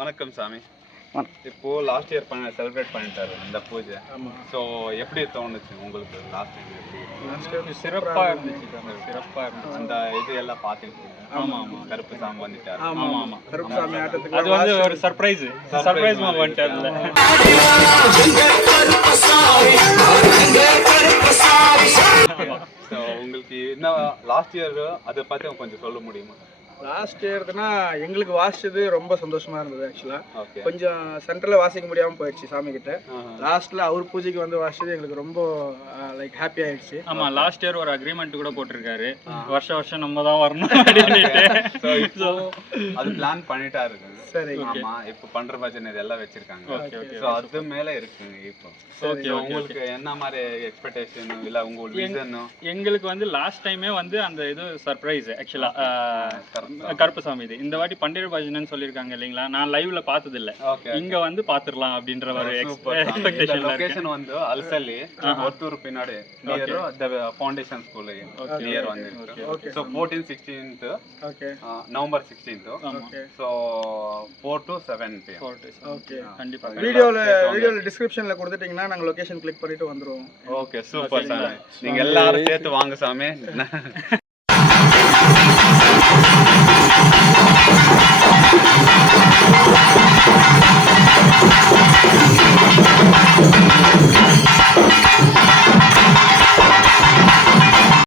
வணக்கம் சாமி. இப்போ லாஸ்ட் இயர் செலிப்ரேட் பண்ணிட்டாரு இந்த பூஜை. ஸோ எப்படி தோணுச்சு உங்களுக்கு? லாஸ்ட் இயர் சிறப்பாக இருந்துச்சு. அந்த இது எல்லாம் பார்த்துட்டு கருப்பு சாமி வந்துட்டாரு. கருப்பு சாமி ஆட்டத்துக்கு அது வந்து ஒரு சர்ப்ரைஸ் வந்துட்டாரு. ஸோ உங்களுக்கு என்ன லாஸ்ட் இயர் அதை பற்றி கொஞ்சம் சொல்ல முடியுமா? லாஸ்ட் இயர்னா எங்களுக்கு வாசிச்சது ரொம்ப சந்தோஷமா இருந்தது. ஆக்சுவலாக கொஞ்சம் சென்டரில் வாசிக்க முடியாமல் போயிடுச்சு சாமி கிட்ட. லாஸ்ட்ல அவர் பூஜைக்கு வந்து வாசிச்சது எங்களுக்கு ரொம்ப லைக் ஹாப்பி ஆயிடுச்சு. ஆமாம், லாஸ்ட் இயர் ஒரு அக்ரிமெண்ட் கூட போட்டிருக்காரு, வருஷம் நம்ம தான் வரணும். அது பிளான் பண்ணிட்டா இருக்கு. சரி, ஆமா, இப்போ பண்ற பட்ஜெட் இதெல்லாம் வச்சிருக்காங்க. ஸோ அது மேல இருக்குங்க. இப்போ உங்களுக்கு என்ன மாதிரி எக்ஸ்பெக்டேஷன் இல்ல உங்களுக்கு விசன்? எங்களுக்கு வந்து லாஸ்ட் டைமே வந்து அந்த இது சர்ப்ரைஸ் ஆக்சுவலா கருப்பு சாமி இது. இந்த வாட்டி பண்டிகை பஜனைன்னு சொல்லியிருக்காங்க இல்லைங்களா? நான் லைவ்ல பார்த்தது இல்ல, இங்க வந்து பாத்துரலாம் அப்படின்ற ஒரு எக்ஸ்பெக்டேஷன். லொகேஷன் வந்து அல்சல்லி ஒருத்தூர் பின்னாடி near the foundation school near வந்து. So 14th 16th November 16th. So 4 to 7 PM. Okay, கண்டிப்பா வீடியோல டிஸ்கிரிப்ஷன்ல கொடுத்துட்டீங்கன்னா நாங்க லொகேஷன் கிளிக் பண்ணிட்டு வந்துருவோம். ஓகே, சூப்பர் சாமி. நீங்க எல்லாரும் சேர்த்து வாங்க சாமி.